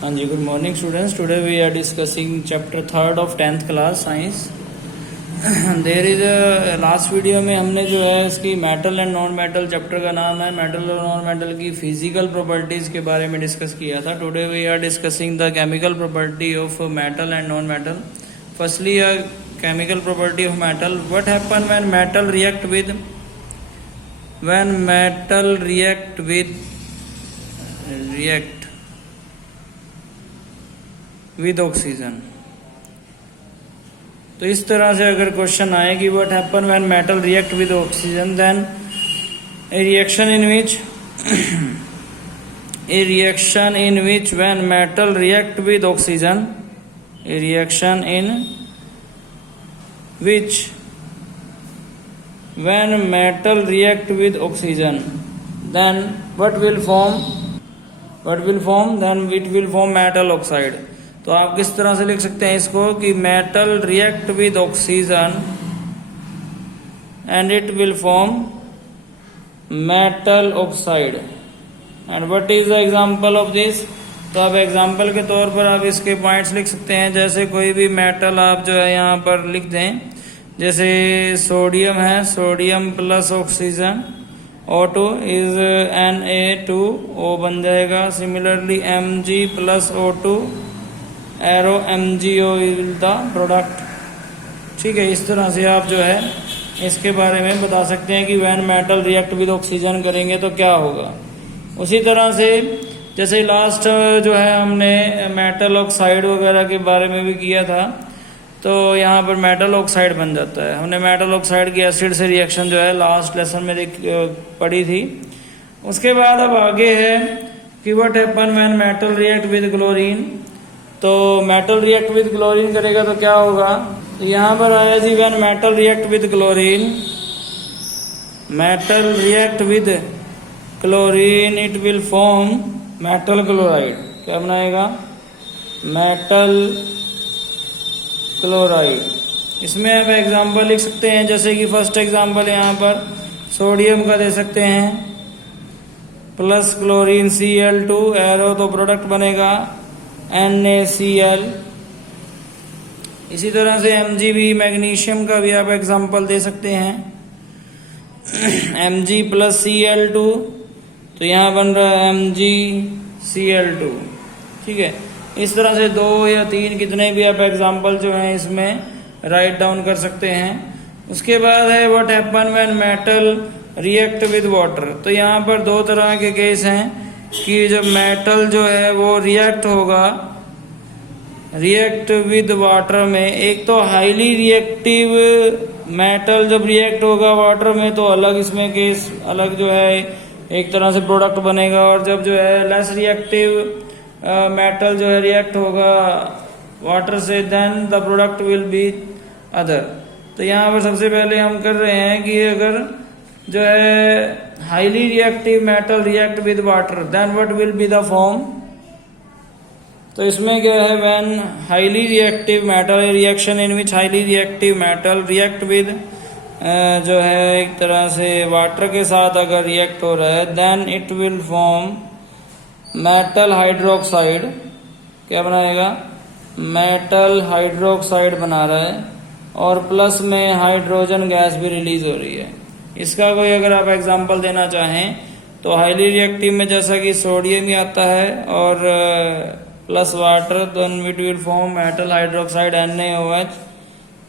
हाँ जी, good morning students. Today we are discussing chapter 3 of 10th class science. There is last video में हमने जो है इसकी metal and non metal chapter का नाम है मेटल और नॉन मेटल की फिजिकल प्रॉपर्टीज के बारे में डिस्कस किया था. Today we are discussing the chemical property of metal and non metal. Firstly chemical property of metal. What happen when metal react with oxygen. तो इस तरह से अगर क्वेश्चन आए कि what happen when metal react with oxygen, then a reaction in which when metal react with oxygen, a reaction in which when metal react with oxygen, then what will form? Then it will form metal oxide. तो आप किस तरह से लिख सकते हैं इसको कि metal react with oxygen and it will form metal oxide. And what is the example of this? तो आप एग्जाम्पल के तौर पर आप इसके पॉइंट्स लिख सकते हैं. जैसे कोई भी मेटल आप जो है यहाँ पर लिख दें, जैसे सोडियम है, sodium plus oxygen O2 is Na2O बन जाएगा. Similarly Mg plus O2 arrow MgO is the product. ठीक है, इस तरह से आप जो है इसके बारे में बता सकते हैं कि when metal react with oxygen करेंगे तो क्या होगा. उसी तरह से जैसे लास्ट जो है हमने मेटल ऑक्साइड वगैरह के बारे में भी किया था, तो यहाँ पर मेटल ऑक्साइड बन जाता है. हमने मेटल ऑक्साइड की एसिड से रिएक्शन जो है लास्ट लेसन में पढ़ी थी. उसके बाद अब आगे है कि what happen when metal react with chlorine. तो मेटल रिएक्ट विद क्लोरीन करेगा तो क्या होगा. तो यहाँ पर आया जी when metal react with chlorine, it will form metal chloride. क्या बनाएगा? Metal chloride. इसमें आप एग्जांपल लिख सकते हैं, जैसे कि फर्स्ट एग्जांपल यहाँ पर सोडियम का दे सकते हैं प्लस क्लोरीन Cl2 एरो, तो प्रोडक्ट बनेगा NaCl. इसी तरह से Mg मैग्नीशियम का भी आप एग्जांपल दे सकते हैं Mg प्लस Cl2, तो यहाँ बन रहा है MgCl2. ठीक है, इस तरह से 2 या 3 कितने भी आप एग्जांपल जो हैं इसमें राइट डाउन कर सकते हैं. उसके बाद है what happen when metal react with water. तो यहाँ पर 2 तरह के केस हैं कि जब मेटल जो है वो रिएक्ट होगा रिएक्ट विद वाटर में. एक तो हाईली रिएक्टिव मेटल जब रिएक्ट होगा वाटर में तो अलग इसमें केस अलग जो है एक तरह से प्रोडक्ट बनेगा. और जब जो है लेस रिएक्टिव मेटल जो है रिएक्ट होगा वाटर से, then the product will be other. तो यहाँ पर सबसे पहले हम कर रहे हैं कि अगर जो है highly reactive metal react with water, then what will be the form. तो इसमें क्या है, when highly reactive metal, reaction in which highly reactive metal react with जो है एक तरह से वाटर के साथ अगर रिएक्ट हो रहा है, then it will form metal hydroxide. क्या बनाएगा? मेटल हाइड्रोक्साइड बना रहा है और प्लस में हाइड्रोजन गैस भी रिलीज हो रही है. इसका कोई अगर आप एग्जांपल देना चाहें तो हाईली रिएक्टिव में जैसा कि सोडियम ही आता है और प्लस वाटर, तो it will form metal hydroxide NaOH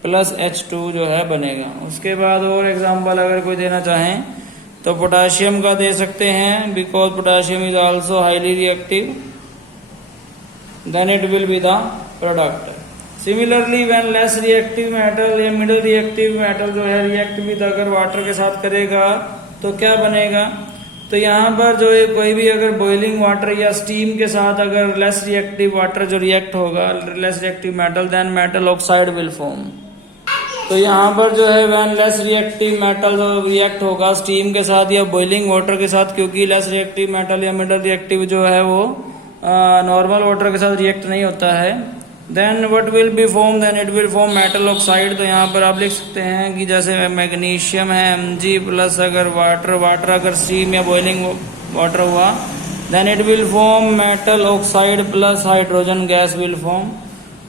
plus H2 जो है बनेगा. उसके बाद और एग्जांपल अगर कोई देना चाहें तो पोटाशियम का दे सकते हैं, because potassium is also highly reactive, then it will be the product. Similarly when less reactive metal या मिडिल रिएक्टिव मेटल जो है रिएक्ट विद अगर वाटर के साथ करेगा तो क्या बनेगा. तो यहाँ पर जो है कोई भी अगर बॉइलिंग वाटर या स्टीम के साथ अगर लेस रिएक्टिव वाटर जो रिएक्ट होगा less reactive metal, then metal oxide will form. तो यहाँ पर जो है व्हेन लेस रिएक्टिव मेटल जो रिएक्ट होगा स्टीम के साथ या बॉइलिंग वाटर के साथ, क्योंकि लेस रिएक्टिव मेटल या मिडिल रिएक्टिव जो है वो नॉर्मल वाटर के साथ रिएक्ट नहीं होता है, then what will be form, then it will form metal oxide. तो यहाँ पर आप लिख सकते हैं कि जैसे मैग्नीशियम है Mg प्लस अगर वाटर अगर स्टीम या बॉइलिंग वाटर हुआ then it will form metal oxide plus hydrogen gas will form.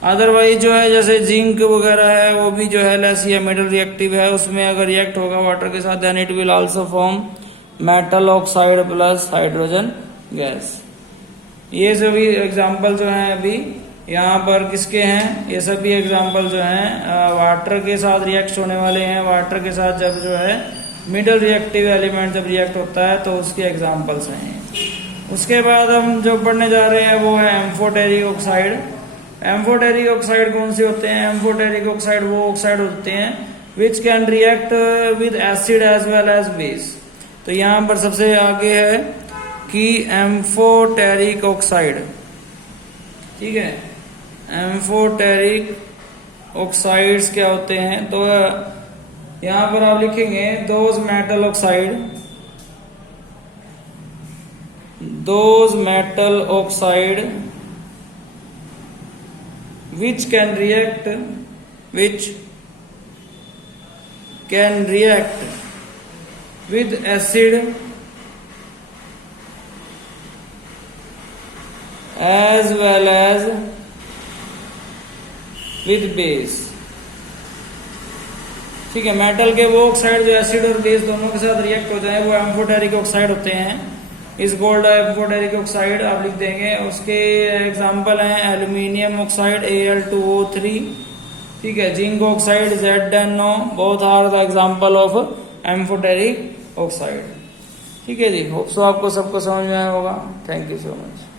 Otherwise जो है जैसे जिंक वगैरह है वो भी जो है लेस या मिडल रिएक्टिव है, उसमें अगर रिएक्ट होगा वाटर के साथ then it will also form metal oxide plus hydrogen gas. ये सभी एग्जांपल जो हैं अभी यहाँ पर किसके हैं, ये सभी एग्जांपल जो हैं वाटर के साथ रिएक्ट होने वाले हैं। वाटर के साथ जब जो है मिडल रिएक्टिव एलिमेंट जब रिएक्ट होता है तो उसके एग्जांपल्स हैं। उसके बाद हम जो पढ़ने जा रहे हैं वो है एम्फोटेरिक ऑक्साइड। एम्फोटेरिक ऑक्साइड कौन से होते हैं? एम्फोटेरिक ऑक्साइड वो ऑक्साइड होते हैं which can react with acid as well as base. तो यहाँ पर सबसे आगे है कि एम्फोटेरिक ऑक्साइड, ठीक है। एम्फोटेरिक ऑक्साइड्स क्या होते हैं? तो यहाँ पर आप लिखेंगे those metal oxide which can react with acid as well as with base, ठीक है। मेटल के वो ऑक्साइड जो एसिड और बेस दोनों के साथ रिएक्ट हो जाए वो एम्फोटेरिक ऑक्साइड होते हैं। इस गोल्ड एम्फोटेरिक ऑक्साइड आप लिख देंगे। उसके एग्जांपल हैं एल्यूमिनियम ऑक्साइड Al2O3, ठीक है। Zinc oxide ZnO, both are the example of amphoteric oxide, ठीक है जी। होप सो आपको सबको समझ में आया होगा। Thank you so much.